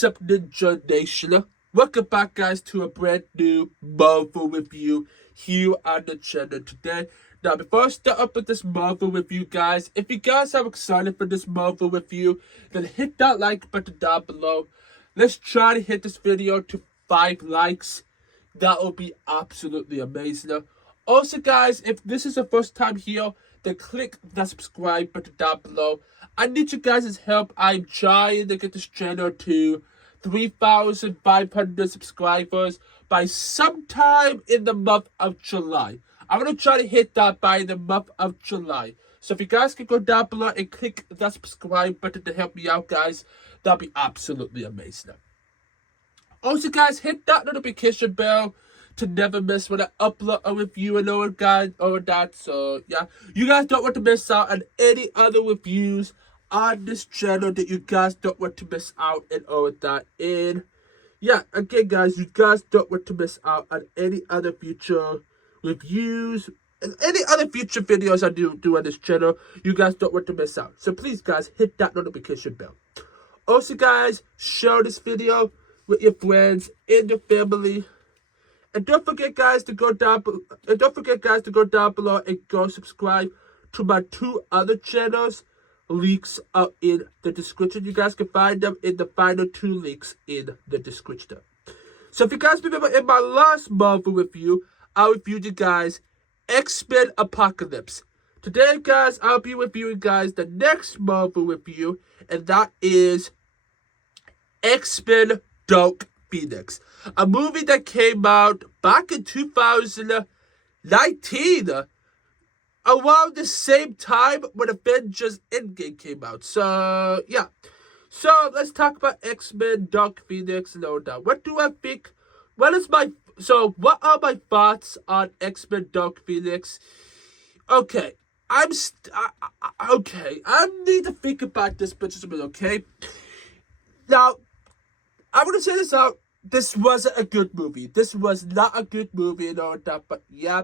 What's up, Ninja Nation? Welcome back, guys, to a brand new Marvel review here on the channel today. Now, before I start up with this Marvel review, guys, if you guys are excited for this Marvel review, then hit that like button down below. Let's try to hit this video to 5 likes. That will be absolutely amazing. Also, guys, if this is the first time here, then click that subscribe button down below. I need you guys' help. I'm trying to get this channel to 3,500 subscribers by sometime in the month of July. I'm going to try to hit that by the month of July. So if you guys can go down below and click that subscribe button to help me out, guys, that'll be absolutely amazing. Also, guys, hit that notification bell to never miss when I upload a review and all that. So, yeah, you guys don't want to miss out on any other reviews on this channel that you guys don't want to miss out and all that. And, yeah, again, guys, you guys don't want to miss out on any other future reviews and any other future videos I do on this channel. You guys don't want to miss out. So, please, guys, hit that notification bell. Also, guys, share this video with your friends and your family. And don't forget, guys, to go down below and go subscribe to my 2 other channels. Links are in the description. You guys can find them in the final 2 links in the description. So if you guys remember, in my last Marvel review, I reviewed you guys X-Men Apocalypse. Today, guys, I'll be reviewing guys the next Marvel review, and that is X-Men Dark Phoenix, a movie that came out back in 2019, around the same time when Avengers Endgame came out. So, yeah. So, let's talk about X-Men Dark Phoenix and all that. What do I think? What are my thoughts on X-Men Dark Phoenix? Okay. I need to think about this just a minute, okay? Now, I'm going to say this out. This wasn't a good movie. This was not a good movie and all that, but yeah.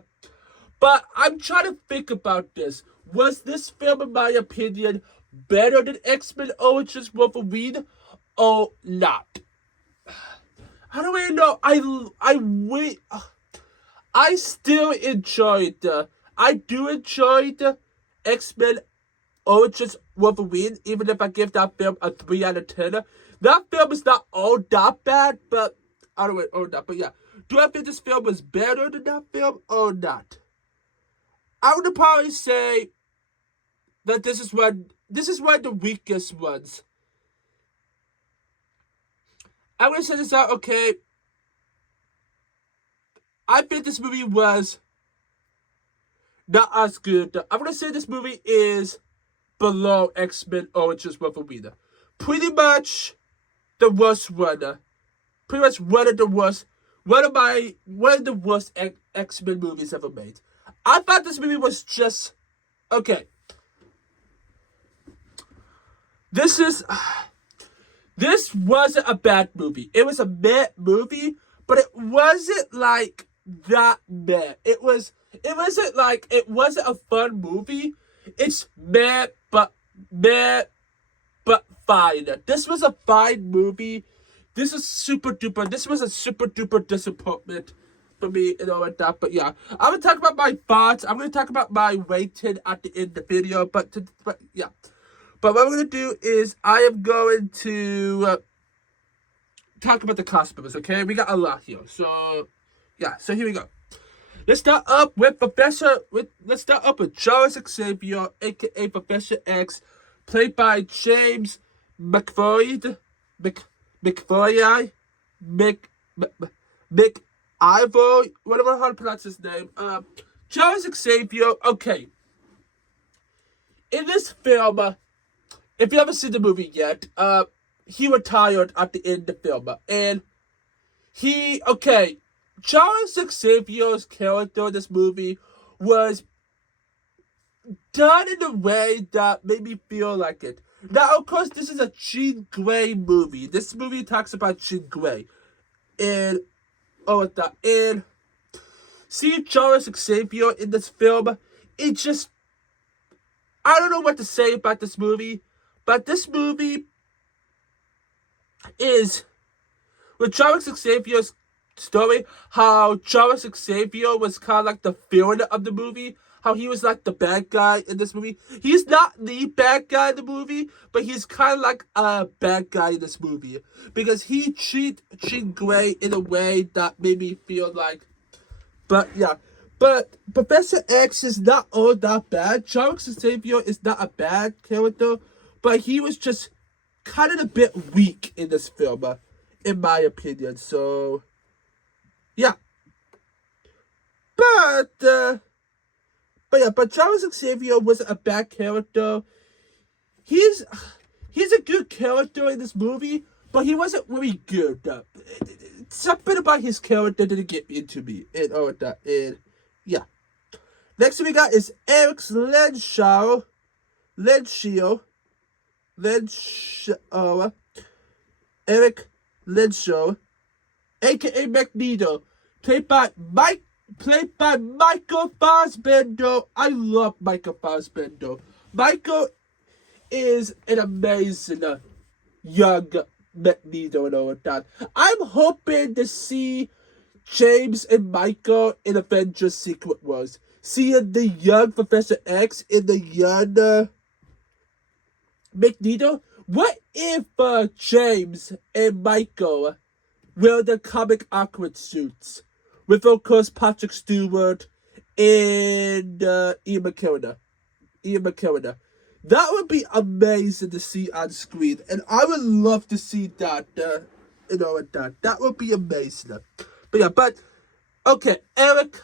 But I'm trying to think about this. Was this film, in my opinion, better than X-Men Origins Wolverine or not? I don't really know. I still enjoyed I do enjoy the X-Men Origins Wolverine, even if I give that film a 3 out of 10. That film is not all that bad, but I don't know all that. But yeah, do I think this film was better than that film or not? I would probably say that this is one of the weakest ones. I'm gonna say this out, okay. I think this movie was not as good. I'm gonna say this movie is below X-Men Origins Wolverine. Pretty much the worst one. Pretty much one of the worst X-Men movies ever made. I thought this movie was just okay. This wasn't a bad movie. It was a meh movie, but it wasn't like that meh. It wasn't a fun movie. It's meh, but fine. This was a fine movie. This was a super duper disappointment for me and all like that. But yeah, I'm gonna talk about my thoughts. I'm gonna talk about my rating at the end of the video. But yeah. But what I'm gonna do is I am going to talk about the costumes. Okay, we got a lot here. So yeah. So here we go. Let's start up with Charles Xavier, aka Professor X, played by James McAvoy, whatever how to pronounce his name. Charles Xavier. Okay. In this film, if you haven't seen the movie yet, he retired at the end of the film, and Charles Xavier's character in this movie was done in a way that made me feel like it. Now, of course, this is a Jean Grey movie. This movie talks about Jean Grey. And seeing Charles Xavier in this film, it just, I don't know what to say about this movie, but this movie is with Charles Xavier's story, how Charles Xavier was kind of like the villain of the movie, how he was like the bad guy in this movie. He's not the bad guy in the movie, but he's kind of like a bad guy in this movie because he treated Jean Grey in a way that made me feel like, but yeah. But Professor X is not all that bad. Charles Xavier is not a bad character, but he was just kind of a bit weak in this film, in my opinion. So, yeah. But Charles Xavier wasn't a bad character. He's a good character in this movie, but he wasn't really good. Something about his character didn't get into me and all that. And yeah. Next we got is Eric Lenshaw, Eric Lenshaw, aka Magneto, played by Michael Fassbender. I love Michael Fassbender. Michael is an amazing young Magneto and all of that. I'm hoping to see James and Michael in Avengers Secret Wars. Seeing the young Professor X in the young Magneto. What if James and Michael wear the comic awkward suits with, of course, Patrick Stewart and Ian McKellen? That would be amazing to see on screen, and I would love to see that. That would be amazing. But okay, Eric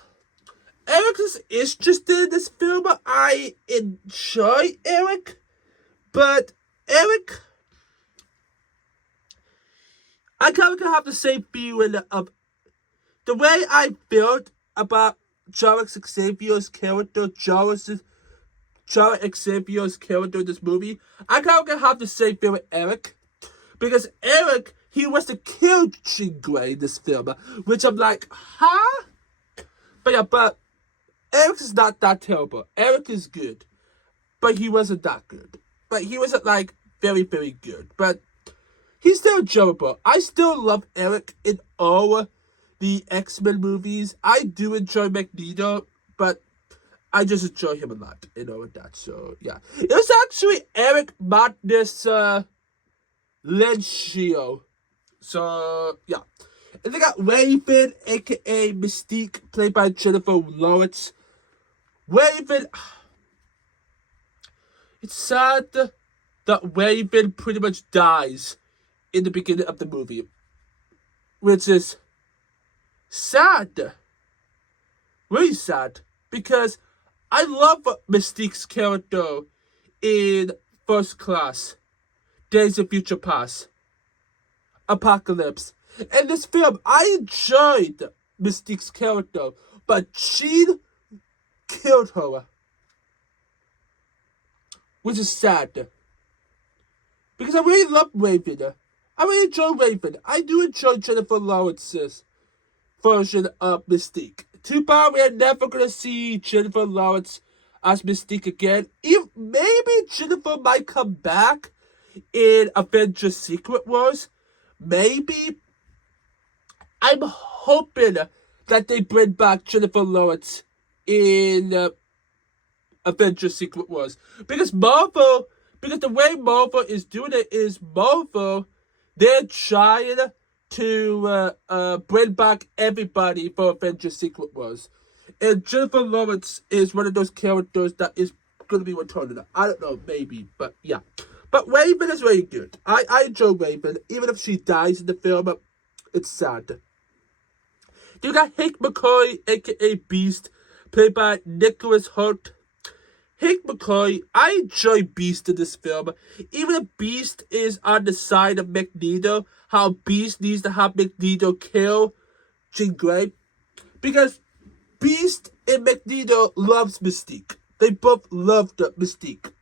is interested in this film. I enjoy Eric, but Eric, I kind of have the same feeling of the way I felt about Charles Xavier's character, Charles Xavier's character in this movie. I kind of have the same feeling with Eric, because Eric, he was to kill Jean Grey in this film, which I'm like, huh? But Eric is not that terrible. Eric is good, but he wasn't that good. But he wasn't like very, very good. But he's still enjoyable. I still love Eric in all the X-Men movies. I do enjoy Magneto, but I just enjoy him a lot and all of that. So yeah, it was actually Eric Magnus Lenshaw. So yeah, and they got Raven, aka Mystique, played by Jennifer Lawrence. Raven, it's sad that Raven pretty much dies in the beginning of the movie, which is sad, really sad, because I love Mystique's character in First Class, Days of Future Past, Apocalypse. In this film, I enjoyed Mystique's character, but Jean killed her, which is sad, because I really love Raven. I really enjoy Raven. I do enjoy Jennifer Lawrence's version of Mystique. Too bad we are never going to see Jennifer Lawrence as Mystique again. Maybe Jennifer might come back in Avengers Secret Wars. Maybe. I'm hoping that they bring back Jennifer Lawrence in Avengers Secret Wars. Because the way Marvel is doing it is they're trying to bring back everybody for Avengers Secret Wars. And Jennifer Lawrence is one of those characters that is going to be returning. I don't know, maybe, but yeah. But Raven is very good. I enjoy Raven, even if she dies in the film. It's sad. You got Hank McCoy, aka Beast, played by Nicholas Hoult. Hank McCoy, I enjoy Beast in this film. Even if Beast is on the side of Magneto, how Beast needs to have Magneto kill Jean Grey. Because Beast and Magneto loves Mystique. They both loved Mystique.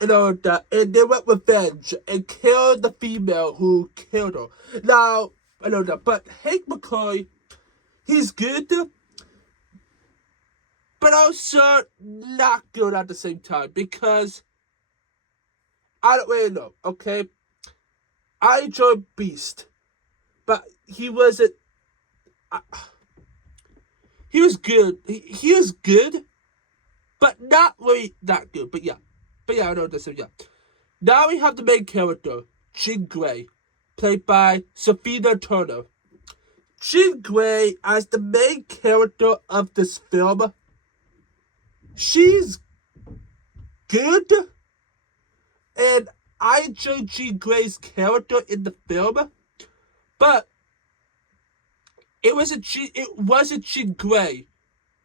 And all that. And they went revenge and killed the female who killed her. Now, I know that. But Hank McCoy, he's good, but also not good at the same time, because I don't really know, okay? I enjoyed Beast, but he wasn't. He was good. He was good, but not really that good. But yeah, I know this. Yeah. Now we have the main character, Jean Grey, played by Sophia Turner. Jean Grey, as the main character of this film, she's good, and I enjoy Jean Grey's character in the film, but it wasn't Jean Grey.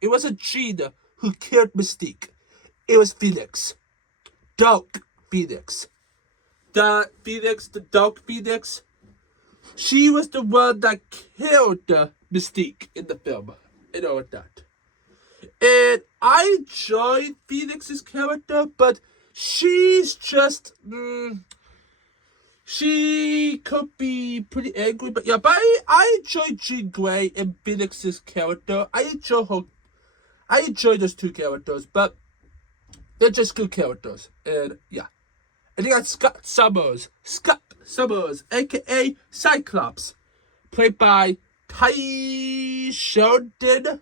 It wasn't Jean who killed Mystique. It was Phoenix. Dark Phoenix. The Dark Phoenix. She was the one that killed Mystique in the film. And all of that. And I enjoyed Phoenix's character, but she's just... she could be pretty angry, but yeah, but I enjoy Jean Grey and Phoenix's character. I enjoy those two characters, but they're just good characters. And yeah. And you got Scott Summers, aka Cyclops, played by Ty Sheridan.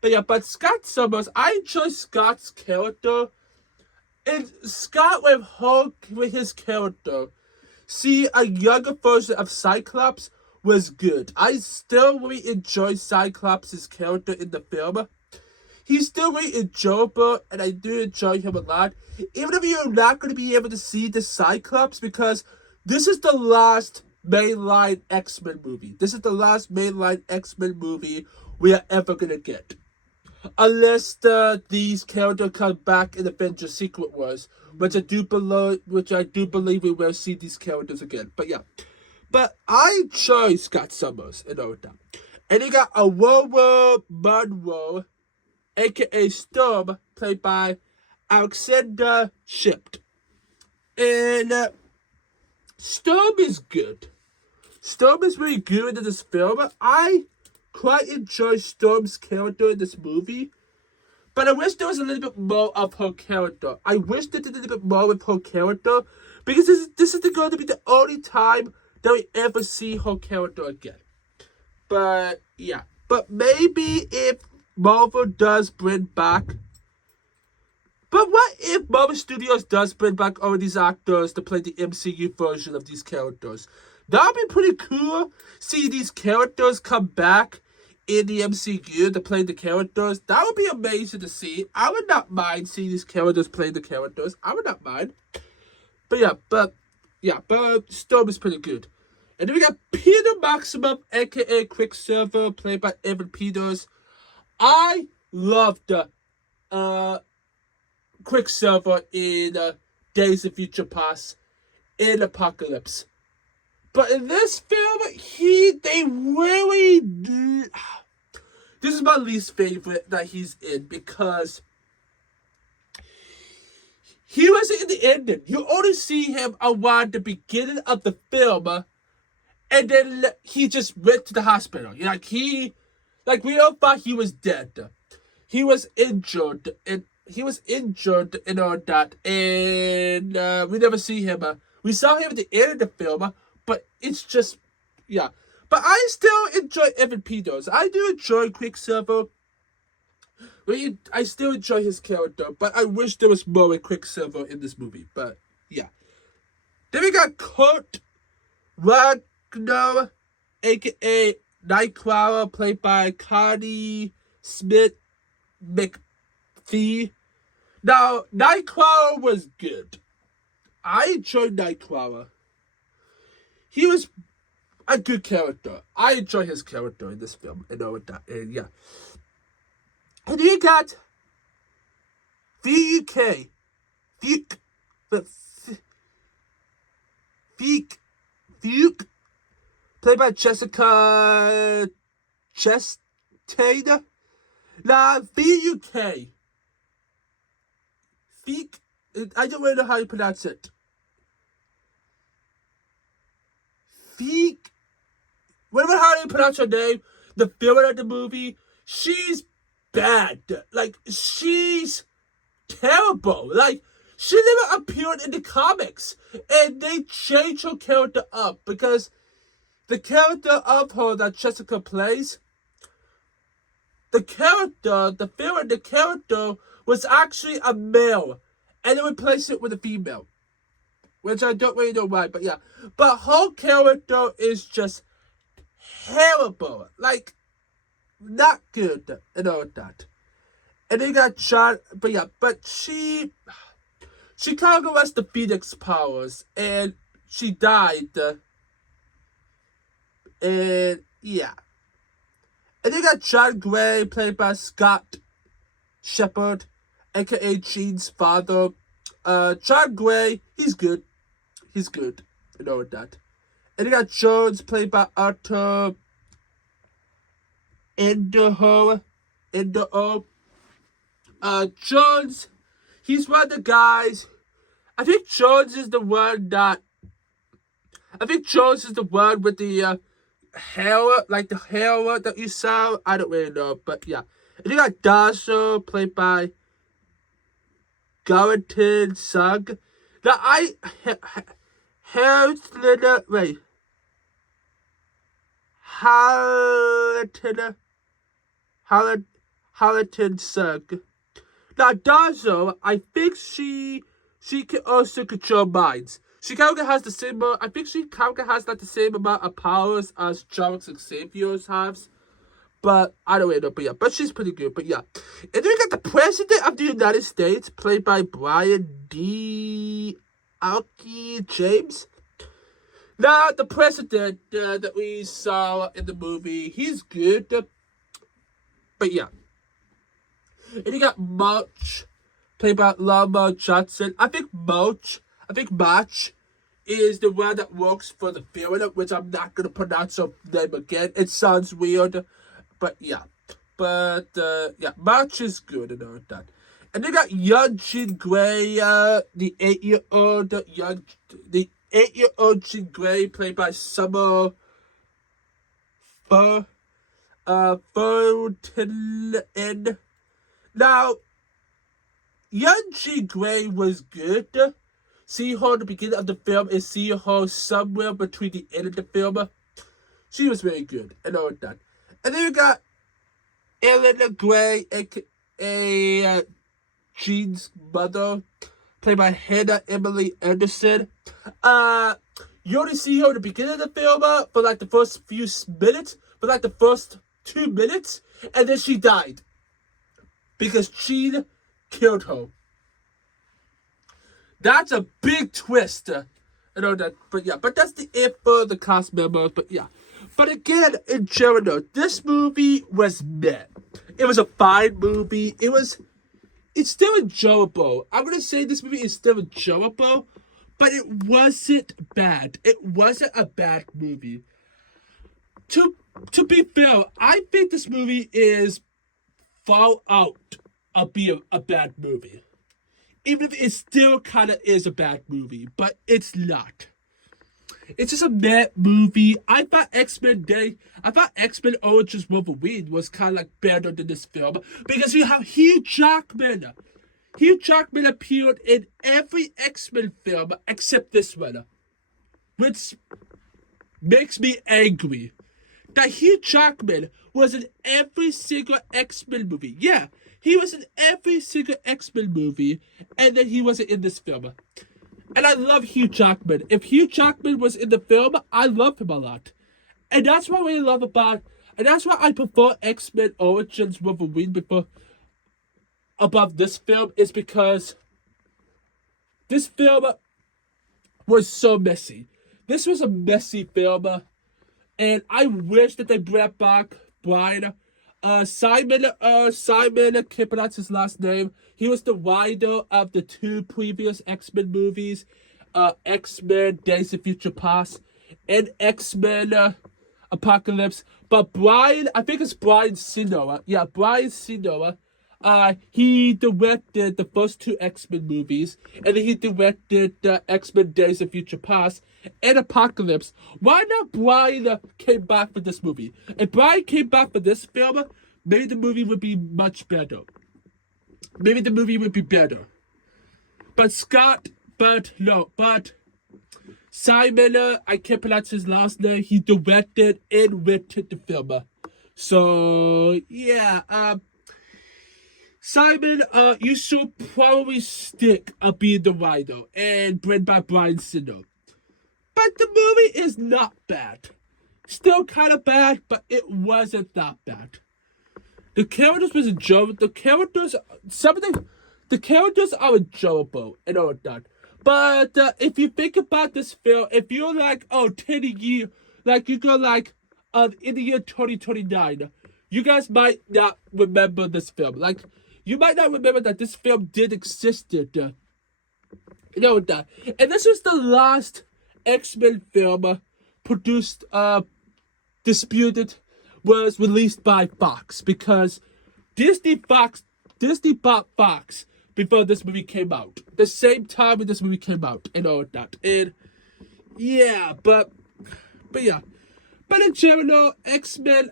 But yeah, but Scott Summers, I enjoy Scott's character. And Scott with his character, see a younger version of Cyclops was good. I still really enjoy Cyclops' character in the film. He's still really enjoyable, and I do enjoy him a lot. Even if you're not going to be able to see the Cyclops, because this is the last mainline X-Men movie. This is the last mainline X-Men movie we are ever going to get. Unless these characters come back in Avengers Secret Wars, which I do believe we will see these characters again. But yeah. But I enjoy Scott Summers and all that. And you got Aurora Monroe, aka Storm, played by Alexander Shipp. And Storm is good. Storm is really good in this film. I quite enjoy Storm's character in this movie. But I wish there was a little bit more of her character. I wish they did a little bit more with her character. Because this is going to be the only time that we ever see her character again. But yeah. But maybe if Marvel does bring back... But what if Marvel Studios does bring back all these actors to play the MCU version of these characters? That would be pretty cool. See these characters come back in the MCU to play the characters. That would be amazing to see. I would not mind seeing these characters play the characters. I would not mind. But Storm is pretty good. And then we got Peter Maximum, aka Quicksilver, played by Evan Peters. I loved Quicksilver in Days of Future Past, in Apocalypse. But in this film, they really... This is my least favorite that he's in, because he wasn't in the ending. You only see him around the beginning of the film, and then he just went to the hospital. We all thought he was dead. He was injured, and all that, and we never see him. We saw him at the end of the film, but it's just, yeah. But I still enjoy Evan Peters. I do enjoy Quicksilver. I still enjoy his character, but I wish there was more with Quicksilver in this movie. But yeah. Then we got Kurt Wagner, aka Nightcrawler, played by Connie Smith McPhee. Now, Nightcrawler was good. I enjoyed Nightcrawler. He was a good character. I enjoy his character in this film and all that. And yeah. And you got Fuke, played by Jessica Chastain. Now, Fuke, I don't really know how you pronounce it. Whatever how you pronounce her name, the villain of the movie, she's bad. She's terrible. She never appeared in the comics, and they changed her character up because the character of her that Jessica plays, the character was actually a male, and they replaced it with a female, which I don't really know why, but yeah. But her character is just terrible, like not good, and all that. And they got shot, but yeah, but she kind of lost the Phoenix powers, and she died. And yeah. And they got John Gray, played by Scott Shepard, aka Jean's father. John Gray, he's good. He's good. You know that. And they got Jones, played by Arthur Enderho. Jones, he's one of the guys. I think Jones is the one with the hair, like the hair that you saw. I don't really know, but yeah. And you got Dasha, played by Garrison Sugg. Now Harleton Sugg. Now Dasha, I think she can also control minds. She kind of has the same. I think she kind of has like the same amount of powers as Jarvis Xavier's has, but I don't really know. But yeah, but she's pretty good. But yeah, and then we got the President of the United States, played by Brian D. Alki James. Now the president that we saw in the movie, he's good. But yeah, and you got March, played by Lamar Johnson. I think March is the one that works for the villain, which I'm not going to pronounce her name again. It sounds weird, but yeah. But, yeah, March is good and all that. And they got young Jean Grey, the 8-year-old Jean Grey, played by Summer Fulton. Now, young Jean Grey was good. See her at the beginning of the film and see her somewhere between the end of the film. She was very good and all that. And then you got Elena Gray, aka Jean's mother, played by Hannah Emily Anderson. You only see her at the beginning of the film for like the first few minutes, for like the first 2 minutes, and then she died because Jean killed her. That's a big twist. I know that, but yeah, but that's the it for the cast members, but yeah. But again, in general, this movie was meh. It was a fine movie. It's still enjoyable. I'm gonna say this movie is still enjoyable, but it wasn't bad. It wasn't a bad movie. To be fair, I think this movie is far out of being a bad movie. Even if it still kind of is a bad movie, but it's not. It's just a meh movie. I thought X-Men Origins Wolverine was kind of like better than this film because you have Hugh Jackman. Hugh Jackman appeared in every X-Men film except this one, which makes me angry. That Hugh Jackman was in every single X-Men movie. Yeah, he was in every single X-Men movie, and then he wasn't in this film. And I love Hugh Jackman. If Hugh Jackman was in the film, I love him a lot. And that's what I really love about, and that's why I prefer X-Men Origins Wolverine above this film, is because this film was so messy. This was a messy film, and I wish that they brought back Brian. Simon, can't pronounce his last name. He was the writer of the 2 previous X-Men movies, X-Men Days of Future Past, and X-Men Apocalypse. But Brian, I think it's Brian Singer. Yeah, Brian Singer. He directed the first 2 X-Men movies, and then he directed X-Men Days of Future Past and Apocalypse. Why not Brian came back for this movie? If Brian came back for this film, maybe the movie would be much better. Maybe the movie would be better. But Simon, I can't pronounce his last name. He directed and written the film. So yeah, Simon, you should probably stick being the writer and bring back Brian Singer. But the movie is not bad. Still kind of bad, but it wasn't that bad. The characters was enjoyable. The characters are enjoyable and all that. But if you think about this film, if you're like, 10 years, like you go like, in the year 2029, you guys might not remember this film. Like, you might not remember that this film did existed. You know that. And this was the last X-Men film produced, disputed, was released by Fox, because Disney bought Fox before this movie came out. The same time when this movie came out and all that. And yeah, but yeah. But in general, X-Men,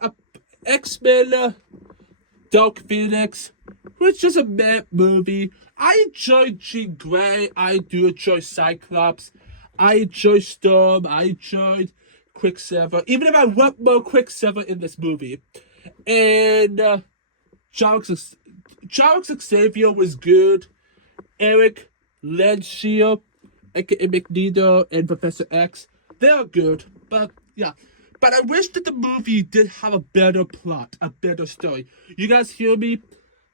Dark Phoenix was just a mad movie. I enjoyed Jean Grey. I do enjoy Cyclops. I enjoy Storm. I enjoyed Quicksilver. Even if I want more Quicksilver in this movie. And Charles Xavier was good. Eric Lanshield, aka Magneto, and Professor X, they're good. But yeah. But I wish that the movie did have a better plot, a better story. You guys hear me?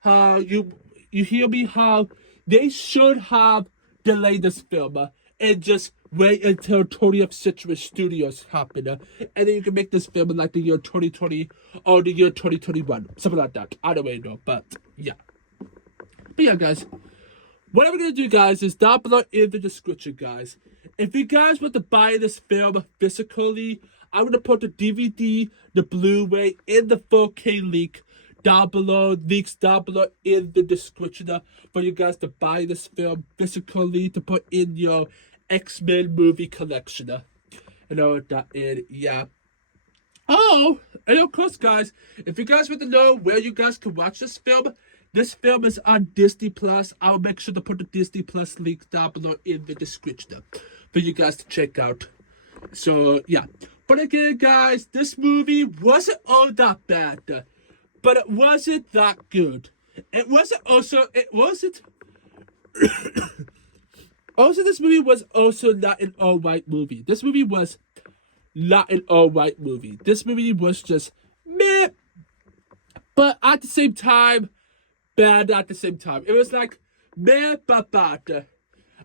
How you hear me? How they should have delayed this film and just wait until 20th Century Studios happen, and then you can make this film in like the year 2020 or the year 2021, something like that. I don't really know, but yeah. But yeah, guys. What I'm gonna do, guys, is down below in the description, guys. If you guys want to buy this film physically, I'm gonna put the DVD, the Blu-ray, and the 4K link down below, links down below in the description for you guys to buy this film physically to put in your X-Men movie collection. You know that, and yeah. Oh, and of course, guys, if you guys want to know where you guys can watch this film is on Disney Plus. I'll make sure to put the Disney Plus link down below in the description for you guys to check out. So yeah. But again, guys, this movie wasn't all that bad, but it wasn't that good. It wasn't. Also, this movie was also not an all-right movie. This movie was not an all-right movie. This movie was just meh, but at the same time, bad at the same time. It was like meh but bad.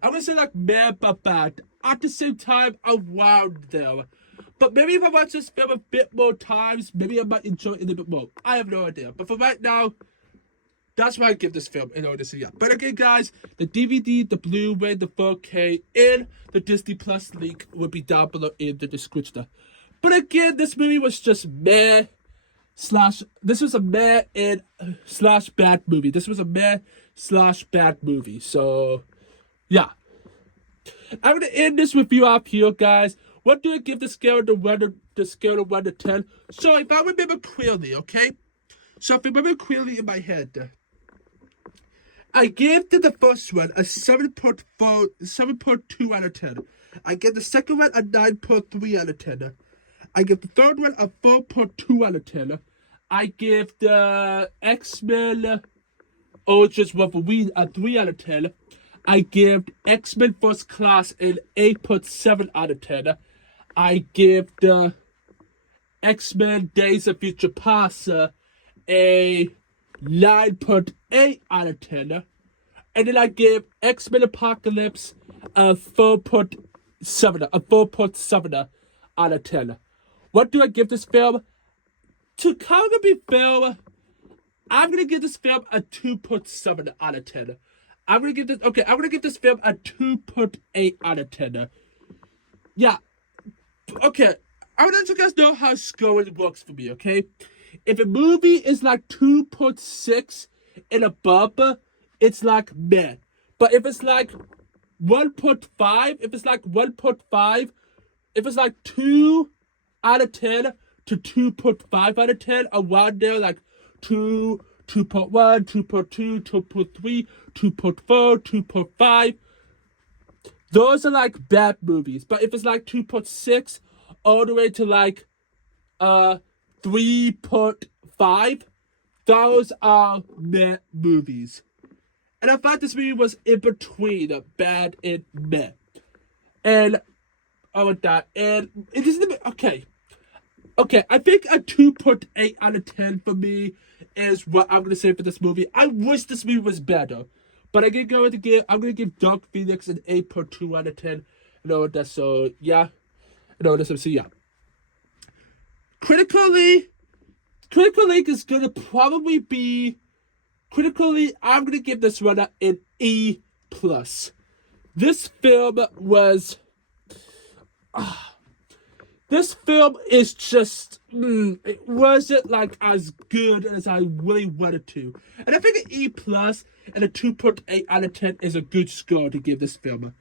I'm gonna say like meh but bad. At the same time, around there. But maybe if I watch this film a bit more times, maybe I might enjoy it a little bit more. I have no idea. But for right now, that's why I give this film in order to see it. But again, guys, the DVD, the Blu-ray, the 4K, and the Disney Plus link will be down below in the description. But again, this movie was just meh this was a meh and slash bad movie. This was a meh slash bad movie. So, yeah. I'm gonna end this review off here, guys. What do I give the scale of 1 to 10? So if I remember clearly, okay? So if I remember clearly in my head, I gave to the first one a 7.2 out of 10. I give the second one a 9.3 out of 10. I give the third one a 4.2 out of 10. I give the X-Men Origins Wolverine a 3 out of 10. I give X-Men First Class an 8.7 out of 10. I give the X-Men Days of Future Past a 9.8 out of 10. And then I give X-Men Apocalypse a 4.7 out of 10. What do I give this film? To kind of be fair, I'm gonna give this film a 2.7 out of 10. I'm gonna give this film a 2.8 out of 10. Yeah. Okay. I want to let you guys know how scoring works for me, okay? If a movie is like 2.6 and above, it's like meh. But if it's like 1.5, if it's like 2 out of 10 to 2.5 out of 10, around there, like 2, 2.1, 2.2, 2.3, 2.4, 2.5, those are like bad movies. But if it's like 2.6 all the way to like 3.5, those are meh movies. And I thought this movie was in between bad and meh. And oh, that. And it is okay. Okay, I think a 2.8 out of 10 for me is what I'm gonna say for this movie. I wish this movie was better, but I'm gonna give Dark Phoenix an 8.2 out of 10. You know that's so yeah. You know that's so yeah. Critically is gonna probably be critically. I'm gonna give this one an E plus. This film was. This film is just, it wasn't like as good as I really wanted to. And I think an E plus and a 2.8 out of 10 is a good score to give this film.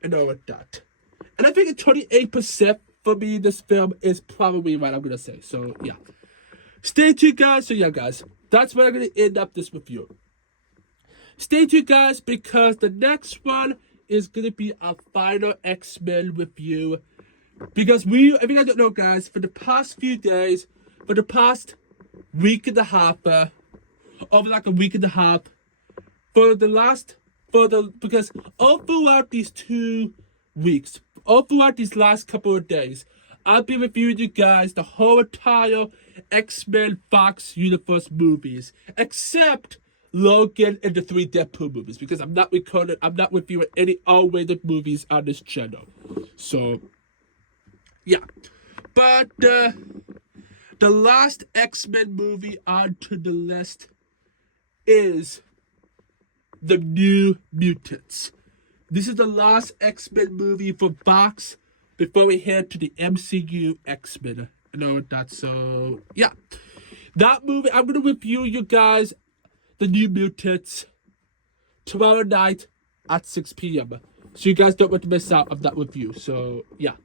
And all with that. And I think a 28% for me, this film is probably what I'm going to say. So, yeah. Stay tuned, guys. So, yeah, guys. That's where I'm going to end up this review. Stay tuned, guys, because the next one is going to be our final X-Men review. Because if you guys don't know, guys, for the past few days, for the past week and a half, over like a week and a half, because all throughout these 2 weeks, all throughout these last couple of days, I'll be reviewing you guys the whole entire X-Men Fox Universe movies, except Logan and the 3 Deadpool movies, because I'm not reviewing any R-rated movies on this channel. So, yeah. But the last X-Men movie onto the list is The New Mutants. This is the last X-Men movie for Fox before we head to the MCU X-Men. You know that, so yeah. That movie, I'm gonna review you guys The New Mutants tomorrow night at 6 p.m. So you guys don't want to miss out on that review. So yeah.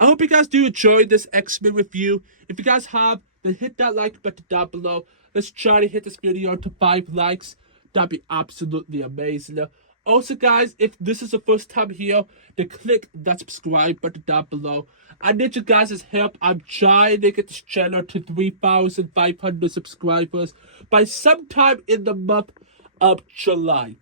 I hope you guys do enjoy this X-Men review. If you guys have, then hit that like button down below. Let's try to hit this video to 5 likes. That'd be absolutely amazing. Also, guys, if this is the first time here, then click that subscribe button down below. I need you guys' help. I'm trying to get this channel to 3,500 subscribers by sometime in the month of July.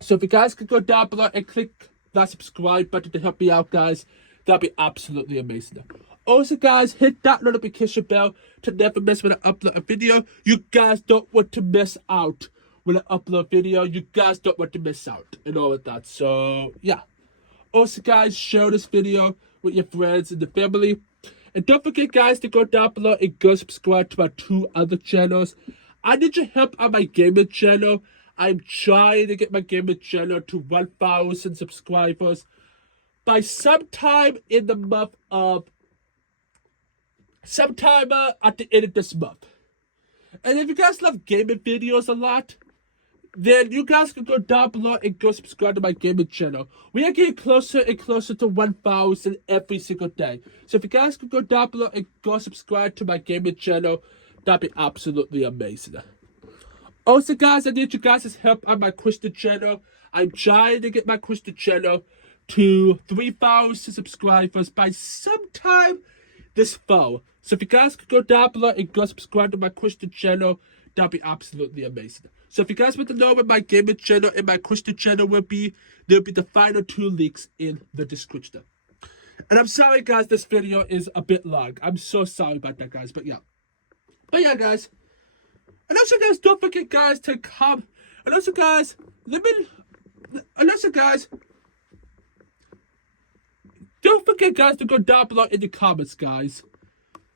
So if you guys could go down below and click that subscribe button to help me out, guys, that'd be absolutely amazing. Also, guys, hit that notification bell to never miss when I upload a video. You guys don't want to miss out when I upload a video. You guys don't want to miss out and all of that. So, yeah. Also, guys, share this video with your friends and the family. And don't forget, guys, to go down below and go subscribe to my 2 other channels. I need your help on my gaming channel. I'm trying to get my gaming channel to 1,000 subscribers by sometime in the month of, at the end of this month. And if you guys love gaming videos a lot, then you guys can go down below and go subscribe to my gaming channel. We are getting closer and closer to 1,000 every single day. So if you guys could go down below and go subscribe to my gaming channel, that'd be absolutely amazing. Also, guys, I need you guys' help on my Christian channel. I'm trying to get my Christian channel to 3,000 subscribers by sometime this fall. So if you guys could go down below and go subscribe to my Christian channel, that'd be absolutely amazing. So if you guys want to know what my gaming channel and my Christian channel will be, there'll be the final 2 links in the description. And I'm sorry, guys, this video is a bit long. I'm so sorry about that, guys, but yeah. But yeah, guys. And also, guys, don't forget, guys, to comment. And also, guys, don't forget, guys, to go down below in the comments, guys.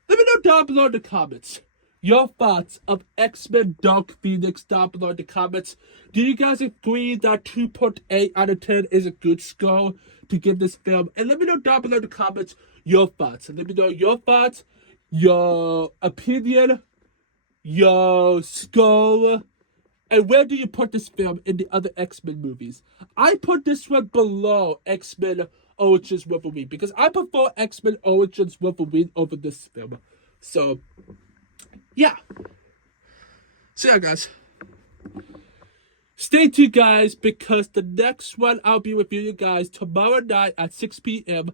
Let me know down below in the comments your thoughts of X-Men Dark Phoenix down below in the comments. Do you guys agree that 2.8 out of 10 is a good score to give this film? And let me know down below in the comments your thoughts. And let me know your thoughts, your opinion, your score, and where do you put this film in the other X-Men movies? I put this one below X-Men Origins Wolverine because I prefer X-Men Origins Wolverine over this film. So, yeah. So, yeah, guys. Stay tuned, guys, because the next one I'll be reviewing you guys tomorrow night at 6 p.m.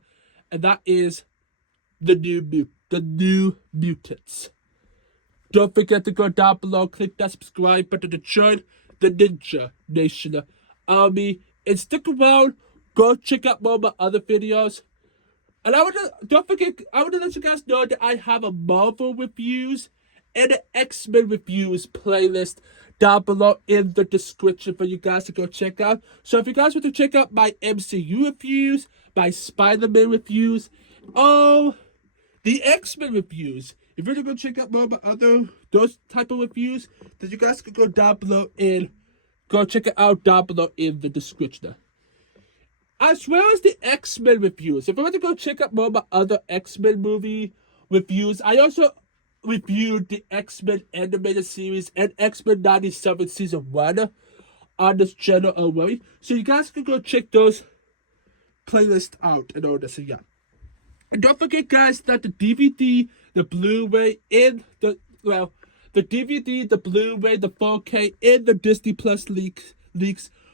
and that is the New Mutants. Don't forget to go down below, click that subscribe button to join the Ninja Nation Army, and stick around. Go check out more of my other videos. And don't forget, I want to let you guys know that I have a Marvel reviews and an X-Men reviews playlist down below in the description for you guys to go check out. So if you guys want to check out my MCU reviews, my Spider-Man reviews, the X-Men reviews, if you're going to check out more of my those type of reviews, then you guys can go down below and go check it out down below in the description. As well as the X-Men reviews. If I want to go check out more of my other X-Men movie reviews, I also reviewed the X-Men animated series and X-Men 97 Season 1 on this channel already. So you guys can go check those playlists out and all that. So yeah. And don't forget, guys, that the DVD, the Blu-ray, and the DVD, the Blu-ray, the 4K, and the Disney Plus leaks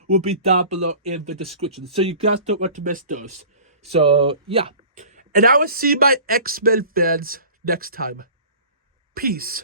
will be down below in the description. So you guys don't want to miss those. So, yeah. And I will see my X-Men fans next time. Peace.